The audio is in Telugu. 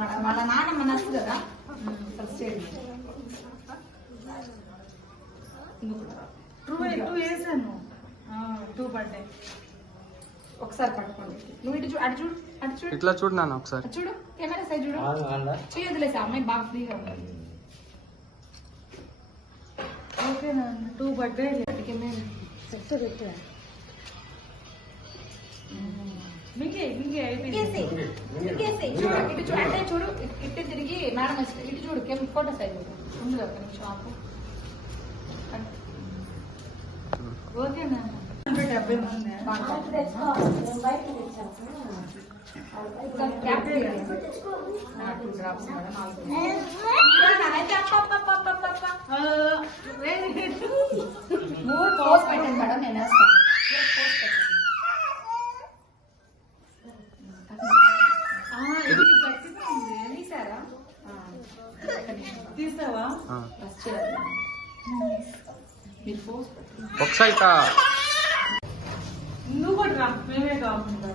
వాళ్ళ నాన్నమ్మ నచ్చు కదా ఫస్ట్ ఎయిడ్. టూ వేసాను, 2 పడ్డాయి. ఒకసారి పట్టుకోండి. నువ్వు ఇటు చూడు, అటు చూడు, అటు చూడు, ఇట్లా చూడు నాన్న ఒకసారి. చూడు కెమెరా సైడ్ చూడు. చెయ్యి వదిలేసి అమ్మాయి బాగా ఫ్రీగా ఉండాలి. ఓకే నా 2 పడ్డాయి. కెమెరా మింగే అయిపోయింది. చూడు ఇటు చూడు, అంటే చూడు ఇటు తిరిగి మేడం వచ్చి ఇటు చూడు ఫోటో సైజ్ ఉంది. ఒక నిమిషం ఆపు. ఓకేనా 70 మంది. పోస్ట్ పెట్టండి మేడం, నేను వేస్తాను. తీసారా? తీసావా? మీరు పోస్ట్ ఒకసారి నువ్వు కూడా రా, మేమే కాకుండా.